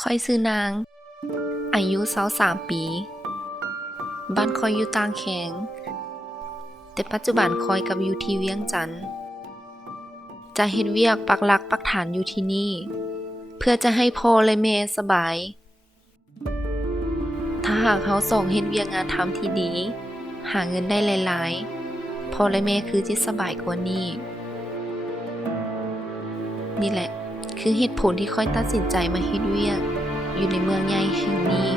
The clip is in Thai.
ข้อยชื่อนาง อายุ23 ปี บ้านข้อยอยู่ต่างแขวง แต่ปัจจุบันข้อยกลับอยู่ที่เวียงจันทน์ จะเฮ็ดเวียกปักหลักปักฐานอยู่ที่นี่ เพื่อจะให้พ่อและแม่สบาย ถ้าหากเราสองเฮ็ดเวียกงานทำที่ดี หาเงินได้หลายๆ พ่อและแม่คือจิสบายกว่านี้ นี่แหละ คือเหตุผลที่ข้อยตัดสินใจมาเฮ็ดเวียกอยู่ในเมืองใหญ่แห่งนี้